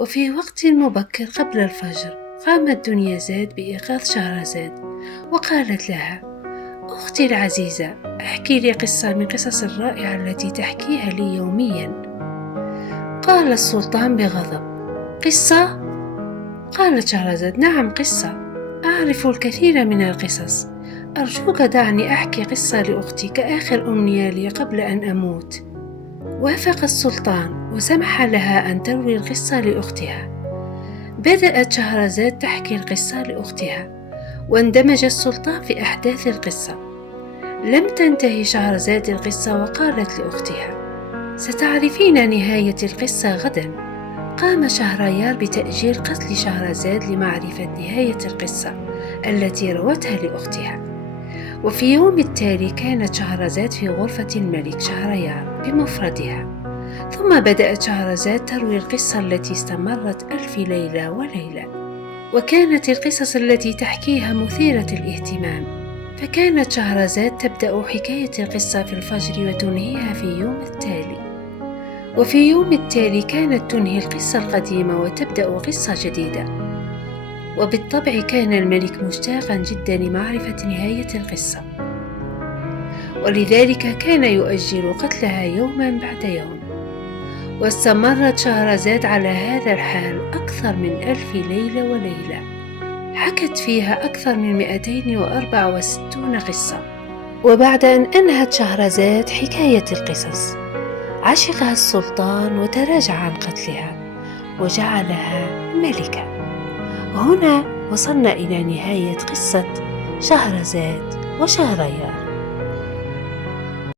وفي وقت مبكر قبل الفجر قامت دنيازاد بإيقاظ شهرزاد وقالت لها: أختي العزيزة، احكي لي قصة من قصص الرائعة التي تحكيها لي يوميا. قال السلطان بغضب: قصة؟ قالت شهرزاد: نعم قصة، أعرف الكثير من القصص، أرجوك دعني أحكي قصة لأختي كآخر أمنية لي قبل أن أموت. وافق السلطان وسمح لها أن تروي القصة لأختها. بدأت شهرزاد تحكي القصة لأختها، واندمج السلطان في أحداث القصة. لم تنتهي شهرزاد القصة وقالت لأختها: ستعرفين نهاية القصة غدا. قام شهريار بتأجيل قتل شهرزاد لمعرفة نهاية القصة التي روتها لأختها. وفي يوم التالي كانت شهرزاد في غرفة الملك شهريار بمفردها، ثم بدأت شهرزاد تروي القصة التي استمرت 1000 ليلة وليلة. وكانت القصص التي تحكيها مثيرة الاهتمام، فكانت شهرزاد تبدأ حكاية القصة في الفجر وتنهيها في يوم التالي. وفي يوم التالي كانت تنهي القصة القديمة وتبدأ قصة جديدة. وبالطبع كان الملك مشتاقا جدا لمعرفة نهاية القصة، ولذلك كان يؤجل قتلها يوما بعد يوم. واستمرت شهرزاد على هذا الحال أكثر من 1000 ليلة وليلة، حكت فيها أكثر من 264 قصة. وبعد أن أنهت شهرزاد حكاية القصص، عشقها السلطان وتراجع عن قتلها وجعلها ملكة. هنا وصلنا إلى نهاية قصة شهرزاد وشهريار.